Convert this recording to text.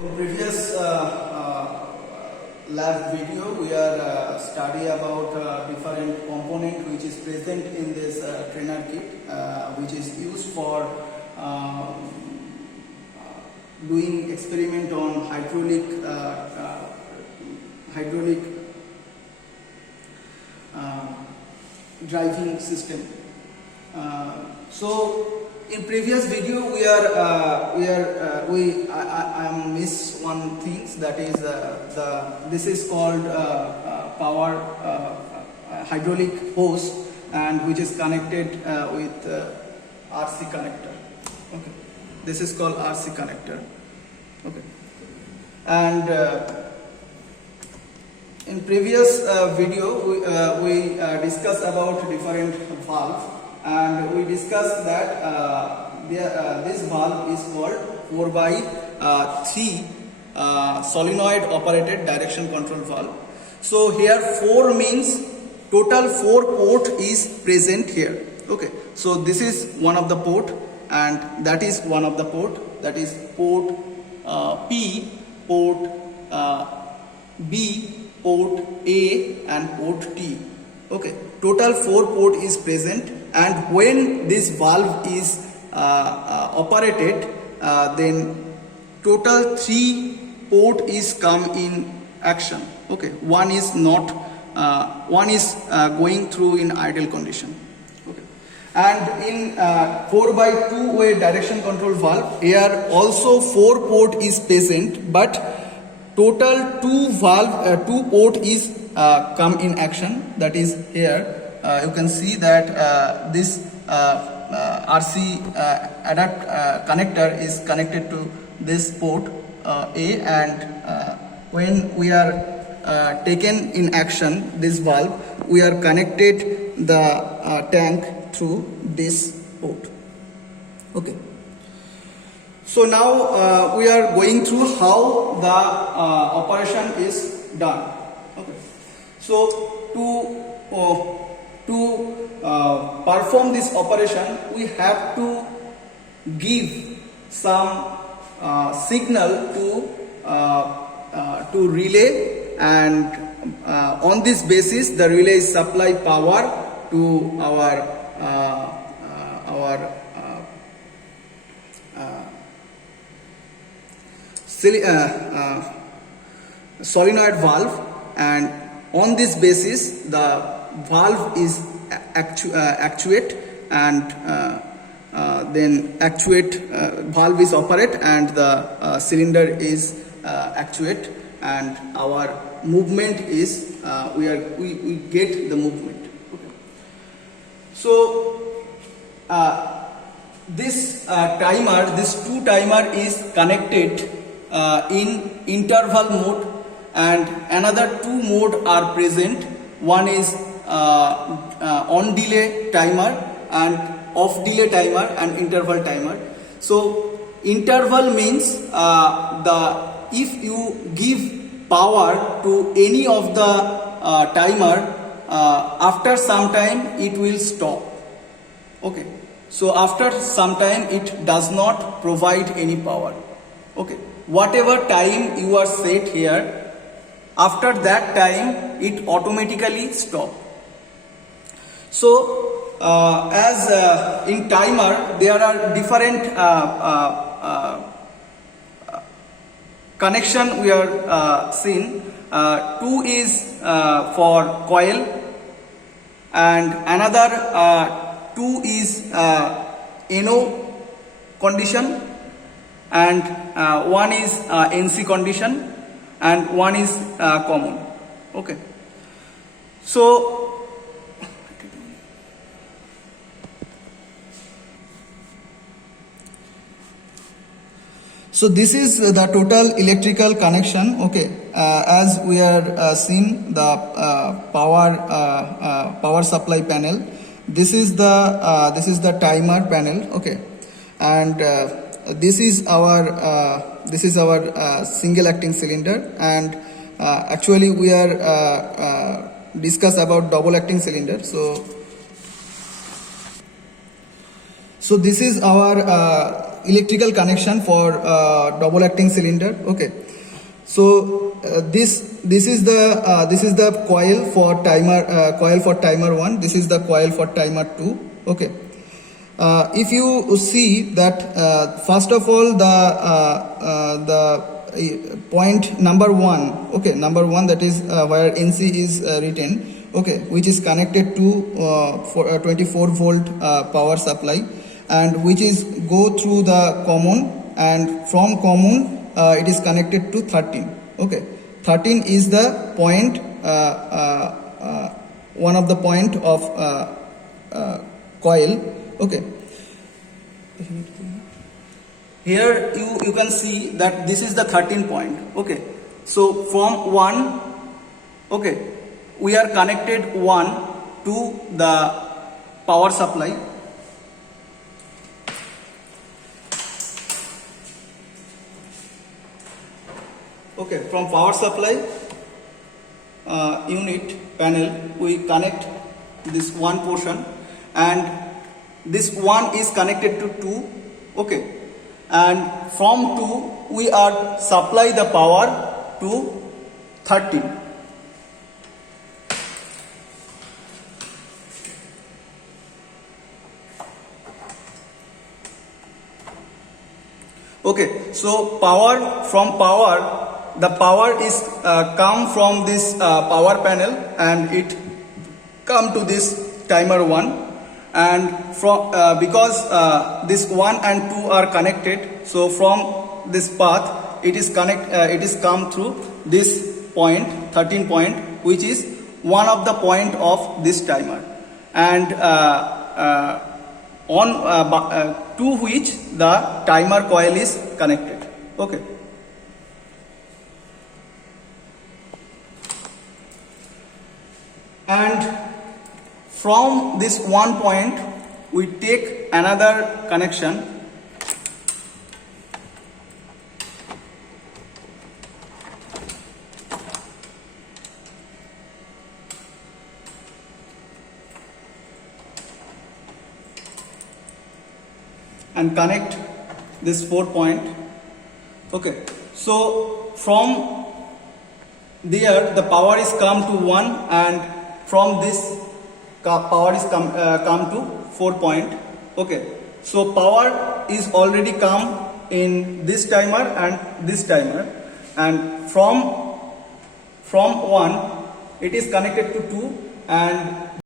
In previous lab video, we are study about different component which is present in this trainer kit, which is used for doing experiment on hydraulic driving system. So in previous video I miss one things, that is this is called power hydraulic hose, and which is connected with RC connector. Okay, this is called RC connector. Okay, and in previous video we discussed about different valve, and we discussed that this valve is called 4x3 solenoid operated direction control valve. So here 4 means total 4 port is present here. Okay, so this is one of the port, and that is one of the port, that is port P, port B, port A, and port T. Okay, total 4 port is present, and when this valve is operated, then total 3 port is come in action. Okay, one is not going through in idle condition. Okay, and in 4x2 way direction control valve, here also 4 port is present, but total 2 port is come in action. That is here you can see that this RC connector is connected to this port A, and when we are taken in action this valve, we are connected the tank through this port. Okay, so now we are going through how the operation is done. Okay, so to perform this operation, we have to give some signal to relay, and on this basis the relay supply power to our solenoid valve, and on this basis the valve is actuate, and then valve is operate, and the cylinder is actuate, and our movement is we get the movement. Okay. So this two timer is connected in interval mode, and another 2 mode are present. One is on delay timer, and off delay timer, and interval timer. So interval means if you give power to any of the timer, after some time it will stop. Okay, so after some time it does not provide any power. Okay, whatever time you are set here, after that time it automatically stop. So as in timer there are different connection we are seeing. 2 is for coil, and another 2 is NO condition, and one is NC condition, and one is common. Okay, so this is the total electrical connection. Okay, as we are seeing the power supply panel. This is the timer panel. Okay, and this is our single acting cylinder, and actually we are discuss about double acting cylinder. So this is our electrical connection for double acting cylinder. Okay, so this is the coil for timer 1. This is the coil for timer 2. Okay, if you see that first of all the point number 1, okay, number 1, that is where NC is written, okay, which is connected to for 24 volt power supply, and which is go through the common, and from common it is connected to 13. Okay, 13 is the point, one of the point of coil. Okay, here you can see that this is the 13 point. Okay, so from 1, okay, we are connected 1 to the power supply. Okay, from power supply unit panel we connect this one portion, and this one is connected to 2. Okay, and from 2 we are supply the power to 13. Okay, so the power is come from this power panel, and it come to this timer 1, and from because this 1 and 2 are connected, so from this path it is come through this point, 13 point, which is one of the point of this timer, and to which the timer coil is connected. Okay, and from this one point we take another connection, and connect this 4 point. Okay, so from there the power is come to 1, and from this power is come to 4 point. Okay, so power is already come in this timer and this timer, and from 1 it is connected to 2, and